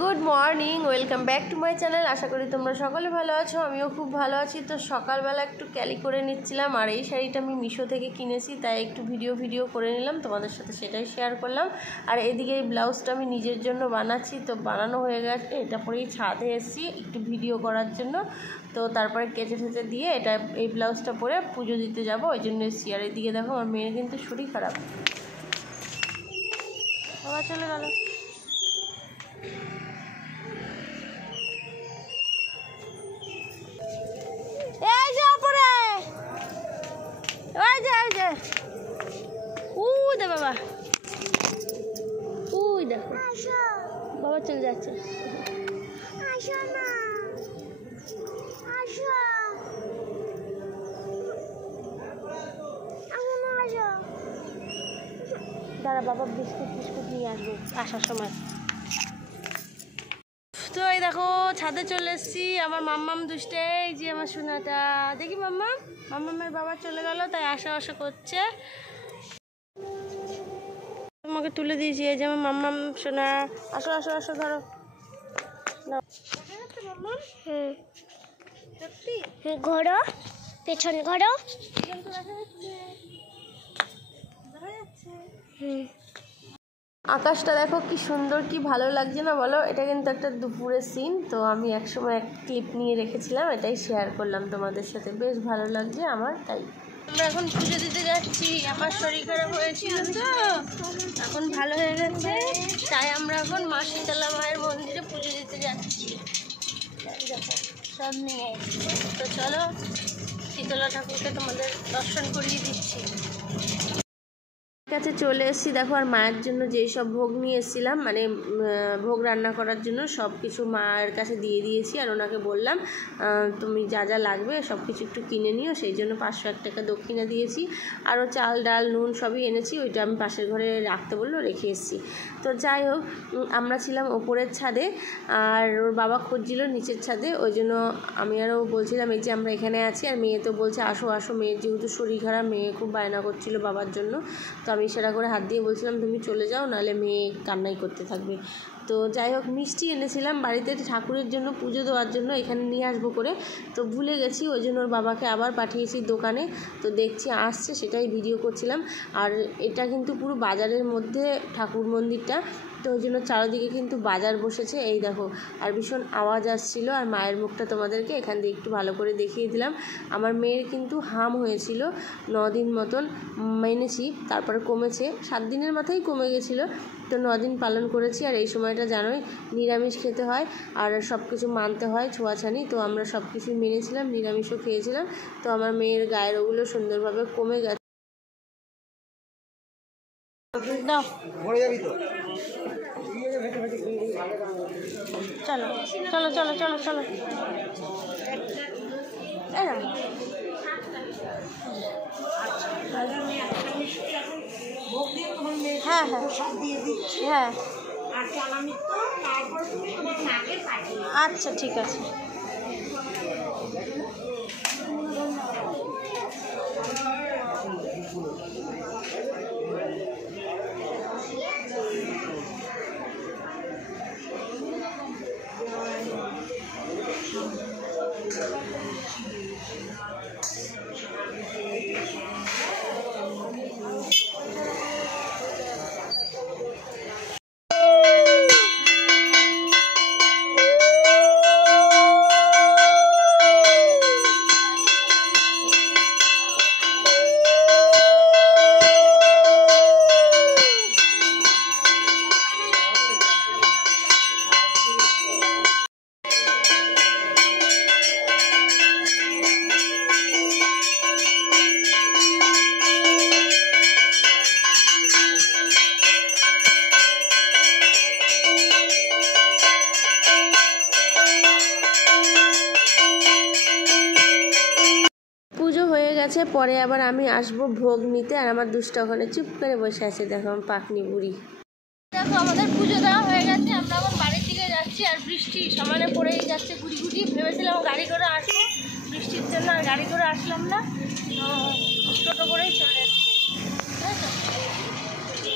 Good morning, welcome back to my channel. আশা করি তোমরা সকলে ভালো আছো, আমিও খুব ভালো আছি। তো সকালবেলা একটু ক্যালি করে নিচ্ছিলাম, আর এই শাড়িটা আমি মিশো থেকে কিনেছি, তাই একটু ভিডিও করে নিলাম, তোমাদের সাথে সেটাই শেয়ার করলাম। আর এদিকে এই ব্লাউজটা আমি নিজের জন্য বানাচ্ছি, তো বানানো হয়ে গেছে। এটা পরেই ছাদে এসেছি একটু ভিডিও করার জন্য, তো তারপরে কেচে ঠেচে দিয়ে এটা এই ব্লাউজটা পরে পুজো দিতে যাবো, ওই জন্য এসেছি। আর এদিকে দেখো আমার মেয়ের কিন্তু শরীর খারাপ, বাবা চলে গেল। এই যে ওপরে, ওই যে দে বাবা, উই দেখো বাবা চলে যাচ্ছে। দাঁড়া বাবা, বিস্কুট নিয়ে আসবো আসার সময়। তো এই দেখো ছাদে চলে এসেছি, আমার মাম্মাম দুষ্টে, এই যে আমার সোনাটা, দেখি মাম্মামের বাবা চলে গেল, তাই আসা করছে। তোমাকে তুলে দিয়েছি, এই যে আমার মাম্মাম সোনা, আসো ধরো। ঘোরো পেছন ঘোরো। আকাশটা দেখো কি সুন্দর, কি ভালো লাগছে না বলো। এটা কিন্তু একটা দুপুরের সিন, তো আমি একসময় এক ক্লিপ নিয়ে রেখেছিলাম, এটাই শেয়ার করলাম তোমাদের সাথে। বেশ ভালো লাগছে আমার, তাই আমরা এখন পুজো দিতে যাচ্ছি। আমার শরীর খারাপ হয়েছিল, তো এখন ভালো হয়ে গেছে, তাই আমরা এখন মা শীতলা মায়ের মন্দিরে পুজো দিতে যাচ্ছি। সব নিয়ে তো চলো শীতলা ঠাকুরকে তোমাদের দর্শন করিয়ে দিচ্ছি। কাছে চলে এসেছি দেখো, আর মায়ের জন্য যেই সব ভোগ নিয়ে এসেছিলাম, মানে ভোগ রান্না করার জন্য সব কিছু মায়ের কাছে দিয়ে দিয়েছি। আর ওনাকে বললাম তুমি যা লাগবে সব কিছু একটু কিনে নিও, সেই জন্য 501 টাকা দক্ষিণা দিয়েছি। আরও চাল ডাল নুন সবই এনেছি, ওইটা আমি পাশের ঘরে রাখতে বললো, রেখে এসেছি। তো যাই হোক, আমরা ছিলাম ওপরের ছাদে, আর ওর বাবা খুঁজছিল নিচের ছাদে, ওই জন্য আমি আরও বলছিলাম এই যে আমরা এখানে আছি। আর মেয়ে তো বলছে আসো, মেয়ের যেহেতু শরীর খারাপ, মেয়ে খুব বায়না করছিল বাবার জন্য, তো আমি সেটা করে হাত দিয়ে বলছিলাম তুমি চলে যাও, নাহলে মেয়ে কান্নাই করতে থাকবে। তো যাই হোক, মিষ্টি এনেছিলাম বাড়িতে ঠাকুরের জন্য পুজো দেওয়ার জন্য, এখানে নিয়ে আসবো করে, তো ভুলে গেছি, ওই জন্য ওর বাবাকে আবার পাঠিয়েছি দোকানে। তো দেখছি আসছে, সেটাই ভিডিও করছিলাম। আর এটা কিন্তু পুরো বাজারের মধ্যে ঠাকুর মন্দিরটা, তো ওই জন্য চারিদিকে কিন্তু বাজার বসেছে, এই দেখো। আর ভীষণ আওয়াজ আসছিলো, আর মায়ের মুখটা তোমাদেরকে এখান দিয়ে একটু ভালো করে দেখিয়ে দিলাম। আমার মেয়ের কিন্তু হাম হয়েছিল 9 দিন মতন, মেনেছি, তারপরে কমেছে, 7 দিনের মাথায় কমে গেছিলো, তো 9 দিন পালন করেছি। আর এই সময়টা জানোই নিরামিষ খেতে হয়, আর সব কিছু মানতে হয়, ছোঁয়াছানি, তো আমরা সব কিছুই মেনেছিলাম, নিরামিষও খেয়েছিলাম। তো আমার মেয়ের গায়ের ওগুলো সুন্দরভাবে কমে গেছে। চলো হ্যাঁ আচ্ছা ঠিক আছে। গেছে, পরে আবার আমি আসবো ভোগ নিতে। আর আমার দুষ্টা ওখানে চুপ করে বসে আছে, দেখো আমার পাকনি বুড়ি। দেখো আমাদের পুজো দেওয়া হয়ে গেছে, আমরা এখন বাড়ির দিকে যাচ্ছি। আর বৃষ্টি সমানে পড়েই যাচ্ছে গুড়ি, ভেবেছিলাম গাড়ি করে আসবো, বৃষ্টির জন্য আর গাড়ি করে আসলাম না, টোটো করেই চলে এসেছি।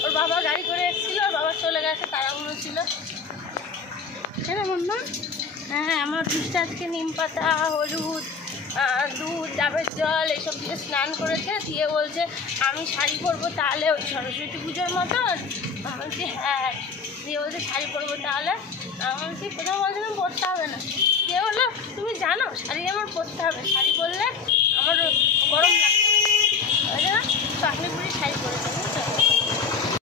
ওর বাবা গাড়ি করে এসেছিল, ওর বাবা চলে গেছে, তাড়াহুড়ো ছিল। তাই না বন্ধু? হ্যাঁ, আমার পিসটা আজকে নিম পাতা, হলুদ, দুধ, ডাবের জল এসব দিয়ে স্নান করেছে, দিয়ে বলছে আমি শাড়ি পরবো তাহলে ওই সরস্বতী পুজোর মতন। আমি বলছি হ্যাঁ, দিয়ে বলছে শাড়ি পরবো তাহলে। আমি বলছি কোথাও বলছিলাম পরতে হবে না, দিয়ে বললো তুমি জানো শাড়ি আমার পরতে হবে, শাড়ি পরলে আমার গরম লাগবে, ওই জন্য কাশ্মীর শাড়ি পরেছে, বুঝছো?